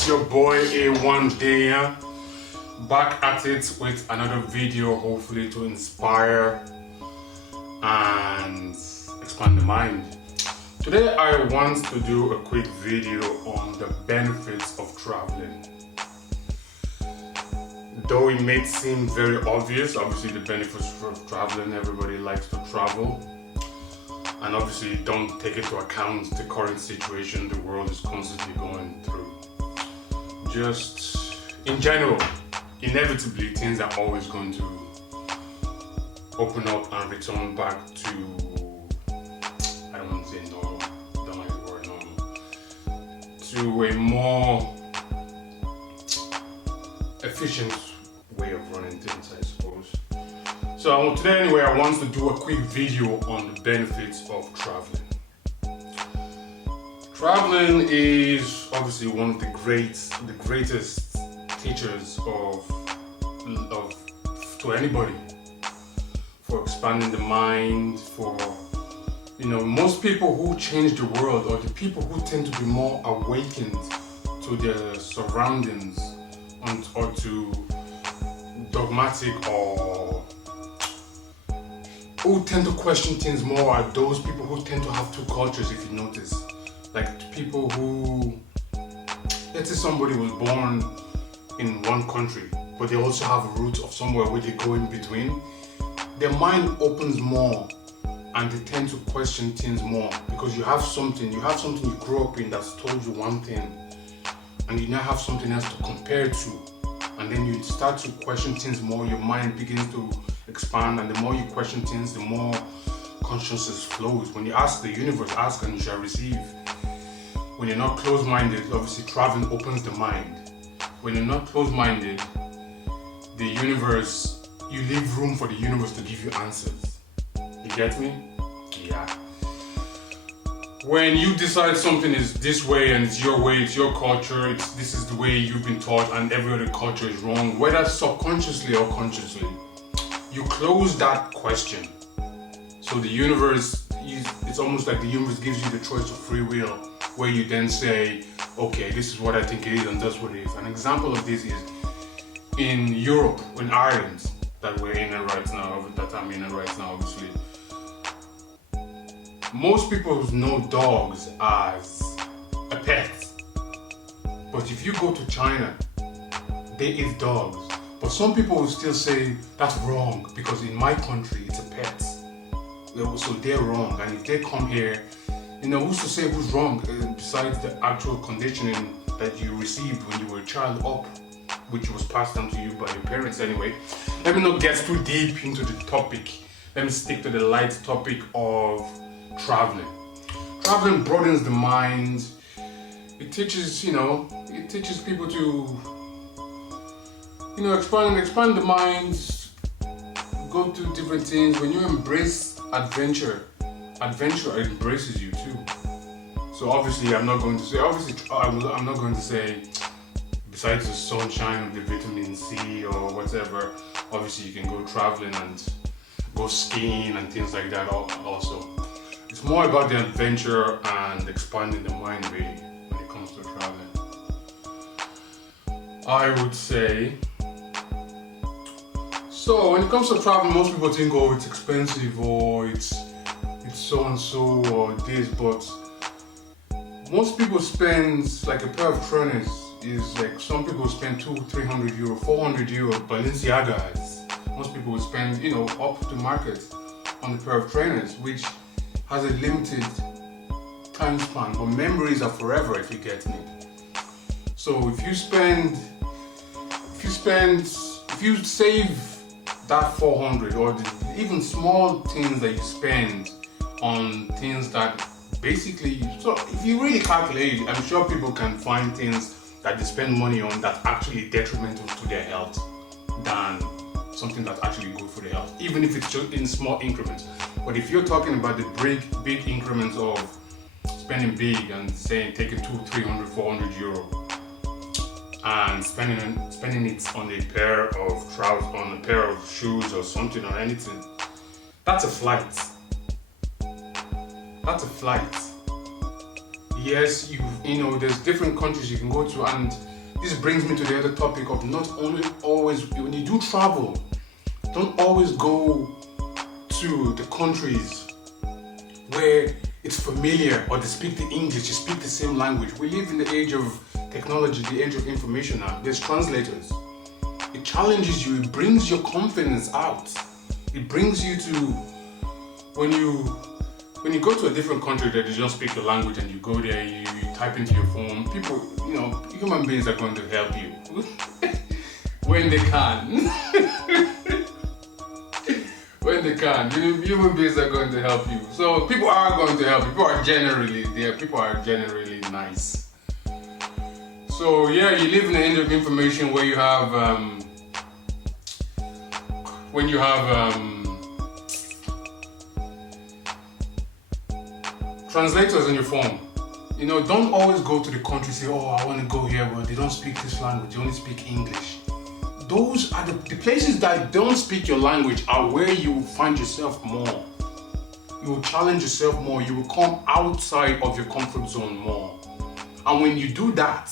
it's your boy A1 Daya, back at it with another video, hopefully to inspire and expand the mind. Today I want to do a quick video on the benefits of traveling. Though it may seem very obvious, obviously the benefits of traveling, everybody likes to travel. And obviously don't take into account the current situation the world is constantly going through. Just in general, inevitably things are always going to open up and return back to, I don't want to say normal, don't like the word normal, to a more efficient way of running things, I suppose. So today anyway, I want to do a quick video on the benefits of traveling. Traveling is obviously one of the greatest teachers to anybody, for expanding the mind, for most people who change the world, or the people who tend to be more awakened to their surroundings or to dogmatic, or who tend to question things more, are those people who tend to have two cultures, if you notice. Like people who, let's say somebody was born in one country, but they also have a root of somewhere where they go in between. Their mind opens more and they tend to question things more, because you have something you grew up in that's told you one thing, and you now have something else to compare to, and then you start to question things more. Your mind begins to expand, and the more you question things, the more consciousness flows. When you ask the universe, ask and you shall receive. When you're not closed-minded, obviously traveling opens the mind. When you're not closed-minded, the universe, you leave room for the universe to give you answers. You get me? Yeah. When you decide something is this way and it's your way, it's your culture, this is the way you've been taught, and every other culture is wrong, whether subconsciously or consciously, you close that question. So the universe, it's almost like the universe gives you the choice of free will, where you then say, okay, this is what I think it is and that's what it is. An example of this is in Europe, in Ireland, that we're in right now, that I'm in right now, obviously. Most people know dogs as a pet, but if you go to China, they eat dogs. But some people will still say that's wrong, because in my country it's a pet. So they're wrong, and if they come here, who's to say who's wrong, besides the actual conditioning that you received when you were a child up, which was passed down to you by your parents anyway. Let me not get too deep into the topic. Let me stick to the light topic of traveling. Traveling broadens the mind. It teaches people to, expand the mind, go through different things. When you embrace adventure embraces you too. So obviously I'm not going to say besides the sunshine, the vitamin C or whatever, obviously you can go traveling and go skiing and things like that also. It's more about the adventure and expanding the mind, really, when it comes to traveling. I would say. So when it comes to traveling, most people think, oh, it's expensive, or it's so and so, or this, but most people spend, like, a pair of trainers is like, some people spend 200-300 euro, 400 euro, Balenciagas. Most people will spend, up to market on a pair of trainers, which has a limited time span, but memories are forever, if you get me. So if you save that 400, or even small things that you spend on things that basically, so if you really calculate, I'm sure people can find things that they spend money on that actually detrimental to their health than something that's actually good for their health, even if it's just in small increments. But if you're talking about the big increments of spending big and saying taking 200, 300, 400 euro and spending it on a pair of trousers, on a pair of shoes or something or anything, that's a flight. Yes, there's different countries you can go to, and this brings me to the other topic of not only always, when you do travel, don't always go to the countries where it's familiar or they speak the English, you speak the same language. We live in the age of technology, the age of information now. There's translators. It challenges you, it brings your confidence out. It brings you to, when you go to a different country that you don't speak the language and you go there, you type into your phone, people, human beings are going to help you when they can. When they can, human beings are going to help you. So people are going to help you. People are generally there. People are generally nice. So yeah, you live in an age of information where you have translators on your phone. Don't always go to the country say, oh, I want to go here, but they don't speak this language. They only speak English. Those are the places that don't speak your language are where you will find yourself more. You will challenge yourself more. You will come outside of your comfort zone more. And when you do that,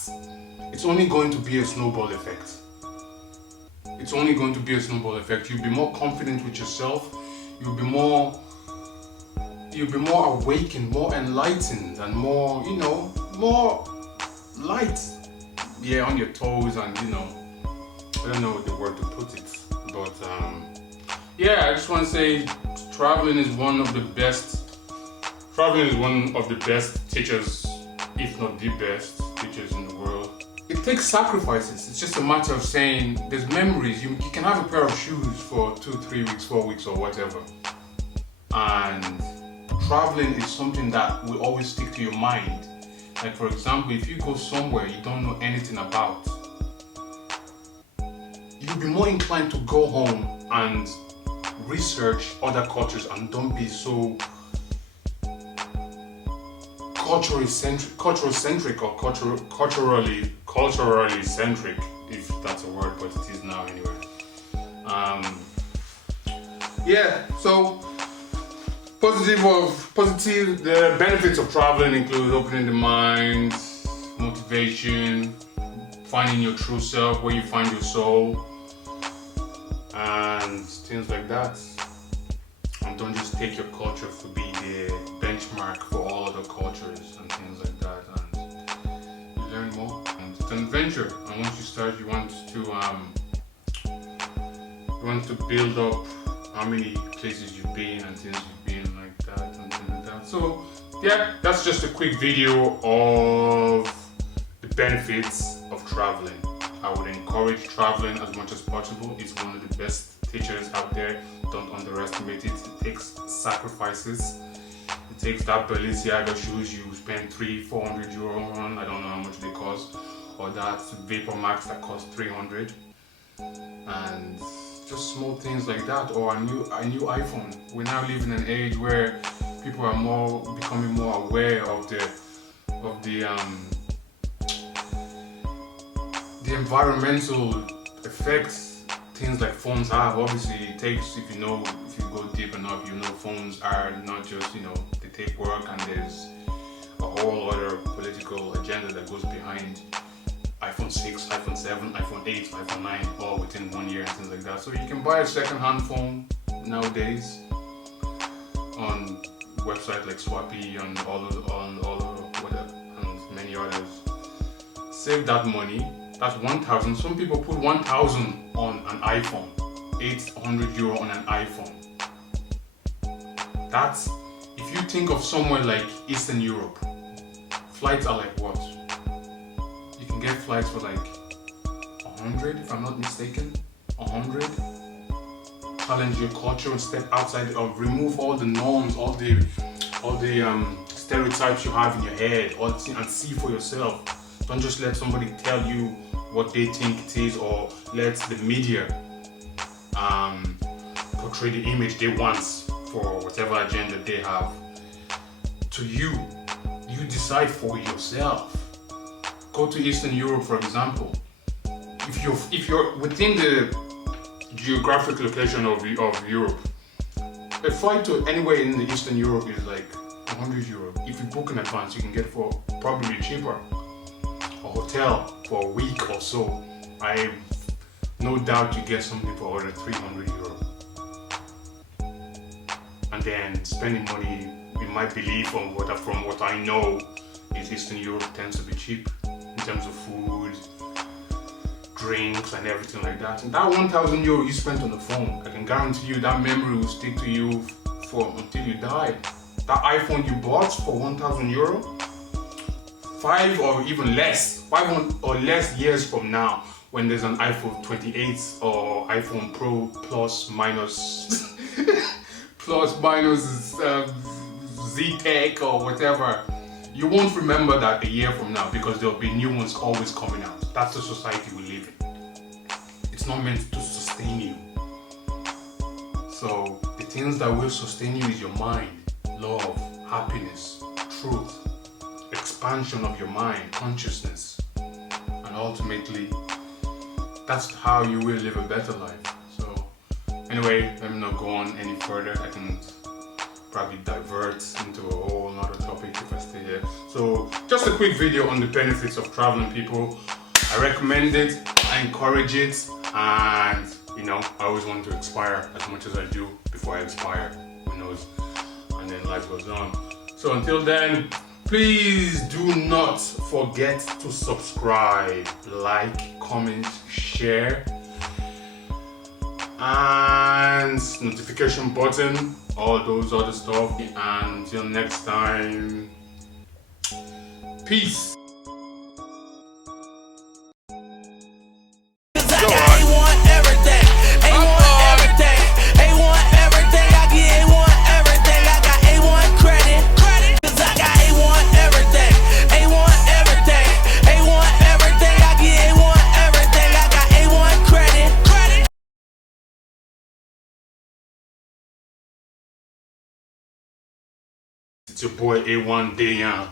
it's only going to be a snowball effect. It's only going to be a snowball effect. You'll be more confident with yourself. You'll be more awakened, more enlightened, and more light. Yeah, on your toes, and I don't know the word to put it, but I just want to say traveling is one of the best teachers, if not the best teachers in the world. It takes sacrifices. It's just a matter of saying there's memories. You can have a pair of shoes for 2, 3 weeks, 4 weeks, or whatever. And traveling is something that will always stick to your mind. Like, for example, if you go somewhere you don't know anything about, you'll be more inclined to go home and research other cultures and don't be so culturally centric or culturally centric, if that's a word, but it is now anyway. So the benefits of traveling include opening the mind, motivation, finding your true self, where you find your soul, and things like that. And don't just take your culture to be the benchmark for all other cultures and things like that. And you learn more. And it's an adventure. And once you start, you want to build up how many places you've been and things you've been like that and things like that. So yeah, that's just a quick video of the benefits of traveling. I would encourage traveling as much as possible. It's one of the best teachers out there. Don't underestimate it. It takes sacrifices. It takes that Balenciaga shoes you spend 300-400 euro on. I don't know how much they cost. Or that Vapor Max that costs 300. And just small things like that. Or a new iPhone. We now live in an age where people are becoming more aware of the environmental effects things like phones have. Obviously it takes, if you go deep enough, phones are not just, they take work, and there's a whole other political agenda that goes behind iPhone 6, iPhone 7, iPhone 8, iPhone 9, all within 1 year and things like that. So you can buy a second-hand phone nowadays on websites like Swappy and all of whatever, and many others. Save that money. That's 1,000. Some people put 1,000 on an iPhone, 800 euro on an iPhone. That's, if you think of somewhere like Eastern Europe, flights are like what? You can get flights for like 100, if I'm not mistaken, 100. Challenge your culture and step outside of, remove all the norms, all the stereotypes you have in your head, and see for yourself. Don't just let somebody tell you what they think it is, or let the media portray the image they want for whatever agenda they have. To you decide for yourself. Go to Eastern Europe, for example. If you're within the geographic location of Europe, a flight to anywhere in the Eastern Europe is like 100 euro. If you book in advance, you can get it for probably cheaper. hotel for a week or so, I no doubt you get something for under 300 euro. And then spending money, you might believe from what I know, is Eastern Europe tends to be cheap in terms of food, drinks, and everything like that. And that 1,000 euro you spent on the phone, I can guarantee you that memory will stick to you for until you die. That iPhone you bought for 1,000 euro, 5 or even less, 5 or less years from now, when there's an iPhone 28 or iPhone Pro plus minus Z-Tech or whatever, you won't remember that a year from now because there'll be new ones always coming out. That's the society we live in. It's not meant to sustain you. So the things that will sustain you is your mind, love, happiness, truth, expansion of your mind, consciousness, and ultimately that's how you will live a better life. So anyway, let me not go on any further. I can probably divert into a whole other topic if I stay here. So just a quick video on the benefits of traveling, people. I recommend it, I encourage it, and you know, I always want to expire as much as I do before I expire. Who knows? And then life goes on. So until then, please do not forget to subscribe, like, comment, share, and notification button, all those other stuff. And until next time, peace. It's your boy A1 Dayan.